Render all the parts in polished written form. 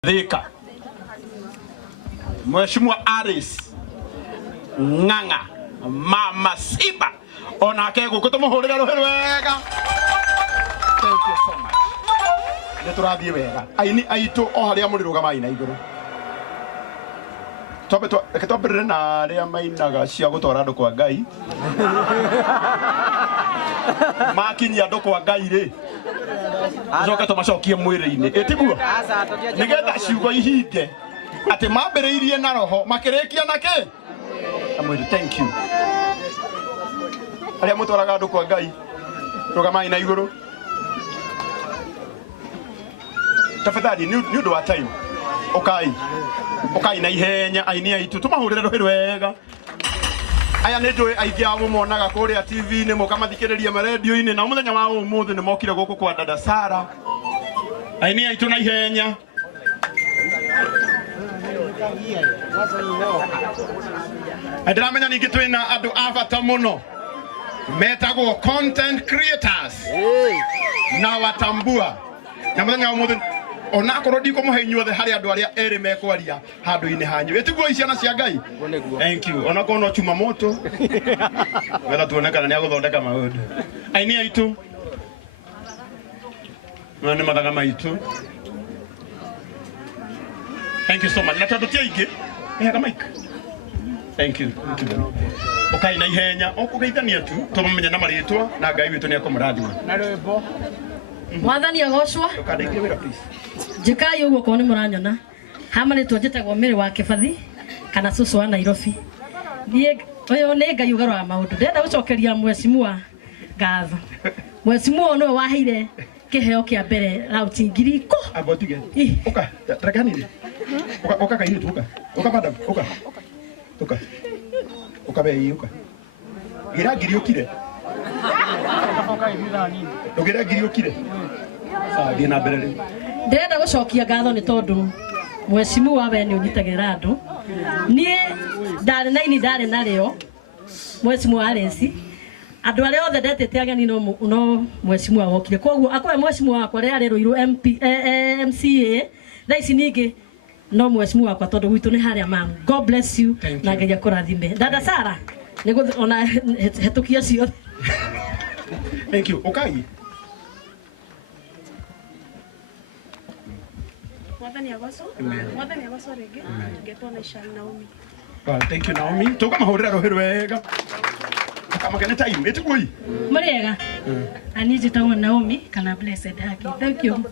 Thika Mheshimiwa Aris Ng'ang'a Mama Simba onake gukutumuhurira ruhiru wega. Thank you so much. Niturathie wega aini aitu o haria muri rugamai na iguru twambire na aria mainaga cia gutwara andu kwa Ngai makinyia andu kwa Ngai ri njoke tumacokie mwiri-ini itiguo nigetha ciugo ihinge ati mambiriirie na roho makirikia nake amwiri. Thank you aria mutwaraga andu kwa Ngai rugamai na iguru tafadhali ni undu wa time ukai na ihenya aini aitu tumahurire ruhiru wega. Aya nä ndå aingä ao monaga kå rä a TV-inä moka mathikä rä ria marendio-inä na muthenya wa å må thä nä mokire gå kå kwa dada Sara aini aitå na ihenya. Ndä ramenya ningä twä na andå a bata må no metagwo content creators na watambua na muthenya wa å må thä ona korwo ndiko muhe inyuothe hari andu aria eri mekwaria handu-ini hanyu itiguo iciana cia Ngai. Thank you. Ona kono chuma moto wetha tuonekana ni aguthondeka maundu aini aitu ni mathaga maitu. Thank you so much. Na tondu ti aingi ehaga mic. Thank you. Okay na ihenya okugeithania tu tumenya na maritwa na Ngai witu ni akumurathima na rwimbo mwathani agocwa jikai uguo ko ni muranyona hamani twanjitagwo miri wa Kibathi kana cucu wa Nairobi nie uyu ni Ngai ugarwa maundu ndenda gucokeria mheshimiwa ngatho. Mheshimiwa no waheire kiheo kia mbere rauti ngiri iko abotige uka traganire uka kaini tuka uka madam uka bei uka gira ngiri ukire ndugire ngiri ukire thie na mbere riu ndenda gucokia ngatho ni tondu mheshimiwa we ni unyitagirira andu nie ndari na rio mheshimiwa Aris andu aria othe ndetete ageni no mheshimiwa wokire koguo akwe mheshimiwa wakwa ria ruiru MCA thaici ningi no mheshimiwa wakwa tondu gwitu ni haria mam. God bless you na Ngai akurathime. Dada Sara ni ona hetukia cio. Thank you. Okay. Mwathani agoco. Mwathani agoco ringi. Ngetwo na Ishari Naomi. Thank you Naomi. Tuka mahurira ruhiru wega. Akamagene time etigui. Muriega. Ani jitagwo Naomi kana blessed haki. Thank you.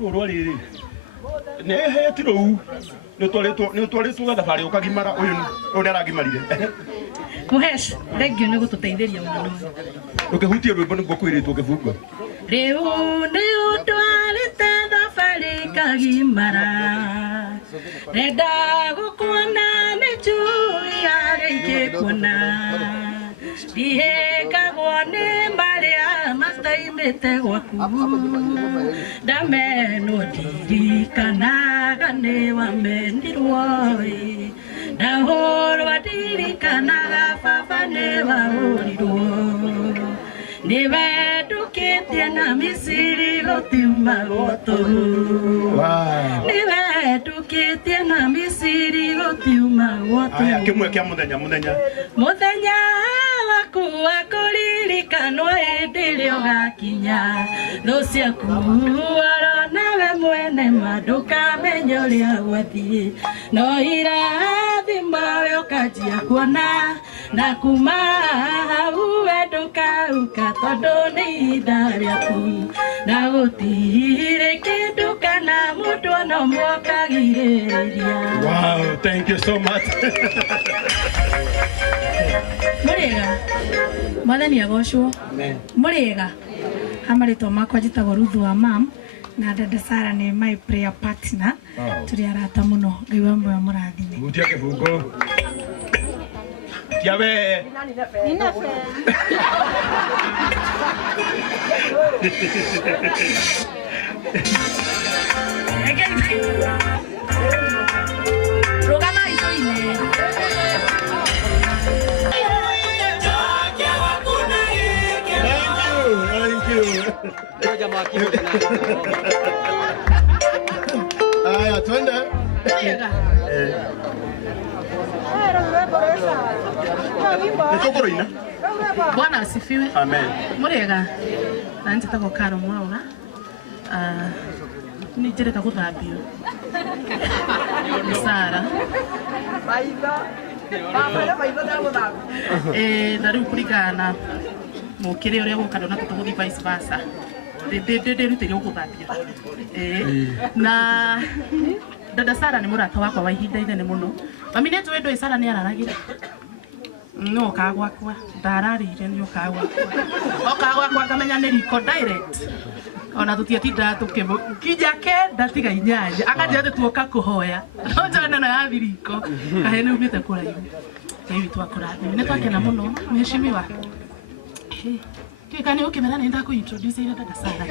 Urwari ne hetiro ni twaritwo ga thabari ukagimara uyu uri aragimarire Muhesh, thank you ni gututeithiria muno. Ukihutia rwimbo ni ngukwiritwo kibungo Riu ni utwarite thabari kagimara renda gukuona ni njui aria ingikuona ndihingagwo ni maria mataimite gwaku ndamenwo ndirikanaga ni wamenirwo ndahurwo ndirikanaga baba ni wahũrirwo niwe ndukitie na Misiri gutiuma gwotu niwe ndukitie na Misiri gutiuma gwotu. Aya kimwe kia muthenya waku wa kuririkanwo hindi ria ugakinya thu ciaku arona we mwene mandukamenye uria gwathie no irathima we ukanjia kuona na kuma hau we ndukauka tondu ni ihinda riaku na gutire kindu kana mundu ona mokagiriria. Wow, thank you so much. Muriega mwathani agocwo. Muriega amaritwo makwa njitagwo Ruthu wa mam na dada Sara ni my prayer partner. Turi arata muno Ngai wa mwe murathime. Mutia kibungo tiawe Nina fe Rogama itoine Thank you. Murega. Nikokoroina. Bwana asifiwe. Amen. Murega. Na njitagwo Karo Mwaura. Ni njireka guthambio. Sara. Na riu kurigana mukire uria gukana na tutuguthi vice versa. Rutire guthambia. Na dada Sara ni murata wakwa wa ihinda inene muno. Mami netu wendo Sara ni araragira. No kagwakwa ndararire ni okagwakwa. Okagwakwa ngamenya ni riko direct. Ona tutiatinda tukija kenda tiga inyanya akaja tuoka kuhoya njana na ya thiriko kahe ni umite kuraihu hivi twakurathi ni twakena muno mheshimiwa kani ukimera nenda ku introduce ira dada Sara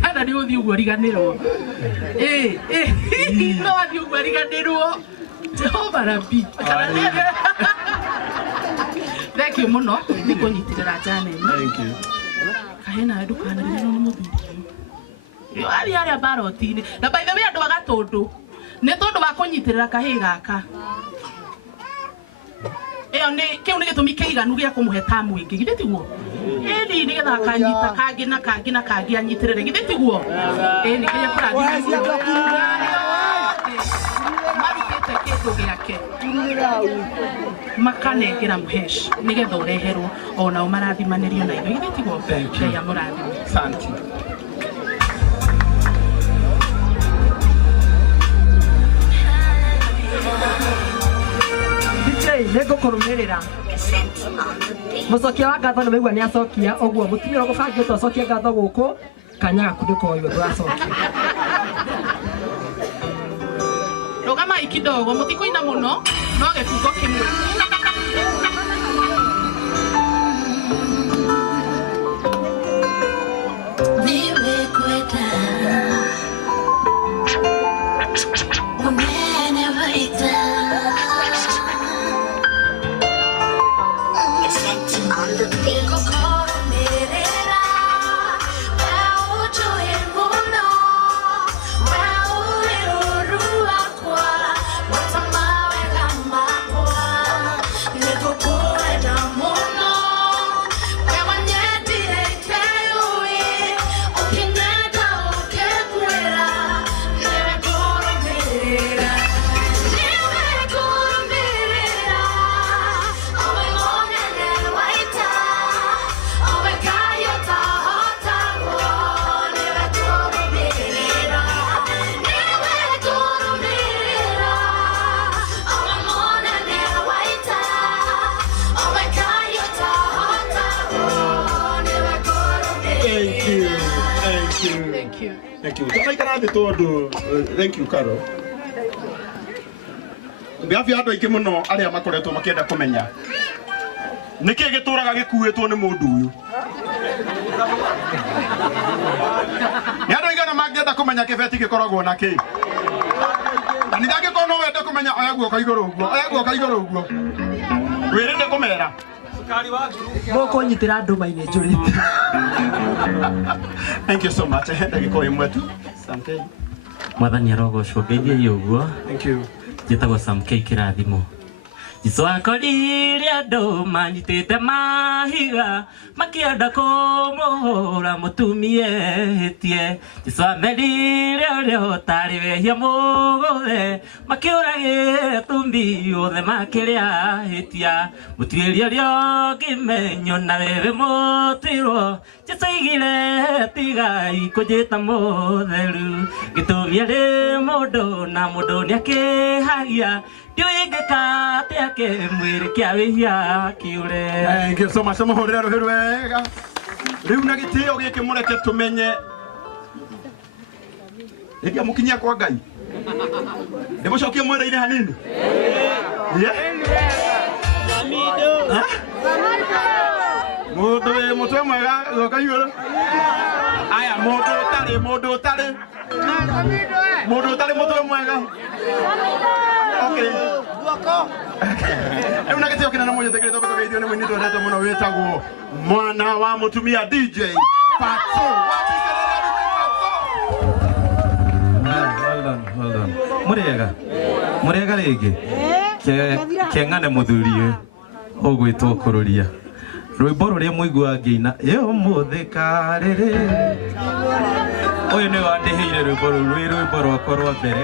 kana ni uthi uguo riganirwo no athi uguo riganirwo Jehova Rabbi thank you muno ni kunyitirira jana Thank you. Kahena dukana ni no muthuri yo ari barotini na by the way andu agatundu ni tondu wa kunyitirira kahi gaka eyo ni kiu ni gitumi kiiganu gia kumuhe tamu ingi githitiguo ni getha akanyita kangi na kangi anyitirire githitiguo ni kinya kurathi marutite kindu giake makanengira muhesh ni getha ureherwo ona umarathimanĩrio na indo githitiguo Ngai amũrathime. Asante. Nego kurumirira mucokia wa ngatho ni maigua ni acokia oguo mutimira gubangia tu acokia ngatho guku kanya gaku ndikoyo nduracokia rogama ikidogo mutikoina muno no getuko kimwe Thank you. Thank you, Carol. Biafi andu aingi muno aria makoretwo makienda kumenya niki gituraga gikuitwo ni mundu uyu. Ni andu igana mangienda kumenya kibeti gikoragwo na ki. Ani dage kono wende kumenya oya guoka iguru uguo. Wirinde kumera. Boko nyitira andu maine njurite. Thank you so much. Ndagiko imwe tu. Asante. Mwathani arogocwo ngeithie uguo. Thank you. Njitagwo Samkei Kirathimo. Jesũ akorire andũ manyitĩte mahiga makĩenda kũmũhũra mũtumia ehĩtie. Jesũ amerire ũrĩa ũtarĩ wehia mũgũthe makĩũragĩra tumbi othe makĩrĩa hĩtia. Mũtuĩria ũrĩa ũngĩmenywo na wewe mũtuĩrwo. Jesũ augire tigai kũnjĩta mũtheru. Gĩtũmi arĩ mũndũ na mũndũ nĩakĩhagia. Thank you so much. Muhurira ruhiru wega. Riu na gitio giki mureke tumenye. Ndio mukinyia kwa Ngai. Ndimo cokie mwere-ini hanini. Mundu mutwe mwega goka iguru. Aya mundu utari mutwe mwega. Okay. Una gitio kina na moja tekeleza kutoka video na mwenyewe ndio mwana wetagwo mwana wa mutumia DJ Pato. Well done. Muriega. Murega rĩngĩ keng'ane mũthuri ũgwĩtwo kũrũria rwĩmbo rũrĩa mũiguaga ngĩina ũmũthĩ karĩrĩ. Ũyũ nĩ wandĩhĩire rwĩmbo rũu rwĩ rwĩmbo rwakwa rwa mbere,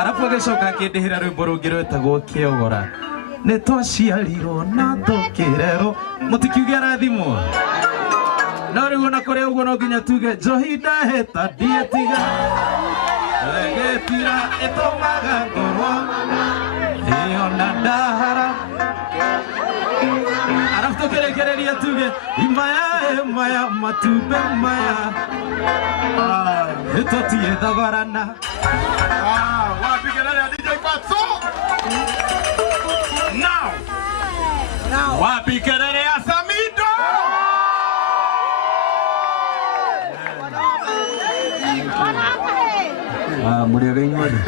arabu agĩcoka akĩndĩhĩra rwĩmbo rũngĩ rwĩtagwo Kĩogora. Nĩ twaciarirwo na tũkĩrerwo. Mũtikiuge arathimwo. No rĩu ona kũrĩa ũguo no nginya tuge njohi ndahĩta ndietiga regĩtira ĩtũmaga ngorwo ĩona ndahara. Arabu tũkĩrekereria tuge imaya matumbe maya ĩtũtiĩ thogorana. Wapigerere DJ Fatso. Now. Wapigerere ya Samido. Muriaga inyuothe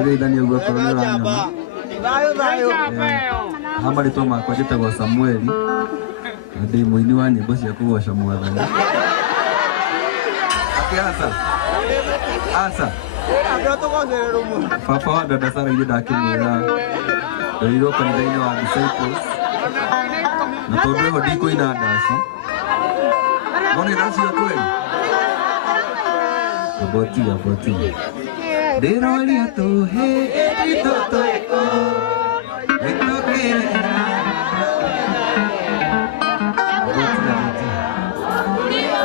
ndeithania ũguo korwo nĩ ũranyona. Marĩtwa makwa njĩtagwo Samueli na ndĩ mũini wa nyĩmbo cia kũgoca Mwathani. Asa baba wa dada Sara ile ndakĩmwĩra ndorirwo kanitha-inĩ wa Disciples na tondũ ho ndikũina ndaci no nĩ ndaci ya kweli abotiga ndĩroria tũhĩ itũtũĩko itũkĩrera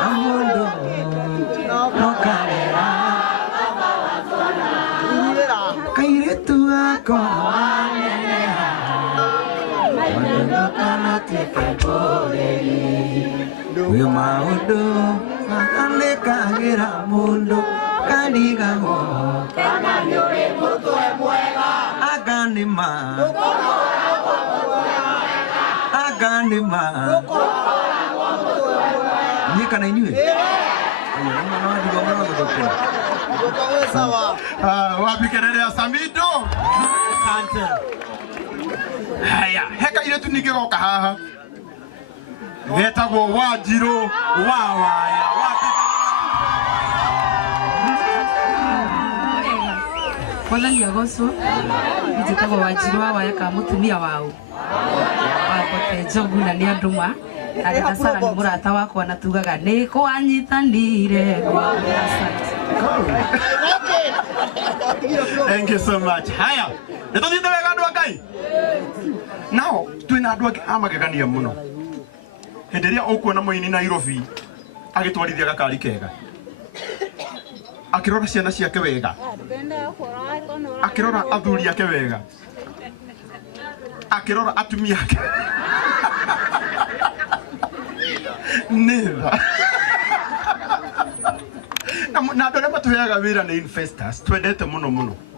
amũndũ nokarera kairĩtu gakwa waneneha wanendũkanatuĩke mbũrĩri wĩ maũndũ maganĩkagĩra mũndũ karigagwo kana nĩ ũrĩ mũtwe mwega aganĩma niĩ kana inyuĩ Wapigerere ya Samido. Asante. Haya, heka ile tu ningĩgoka haha getagwo Wanjirũ wawaya. Mwathani agocwo njĩtagwo Wanjirũ wawaya ka mũtumia wao wabote njogu na nĩ andũ ma na dada Sara nĩ mũrata wakwa na tugaga nĩ kwanyitanire. Thank you so much. Haya, nĩtũthiĩte wega andũ a Ngai. Nao twĩna andũ angĩ amagegania mũno. Hĩndĩ ĩrĩa ũkuona mũini Nairobi agĩtwarithia gakari kega, akĩrora ciana ciake wega, akĩrora athuri ake wega, akĩrora atumia ake nĩtha na andũ arĩa matũheaga wĩra nĩ investors twendete mũno.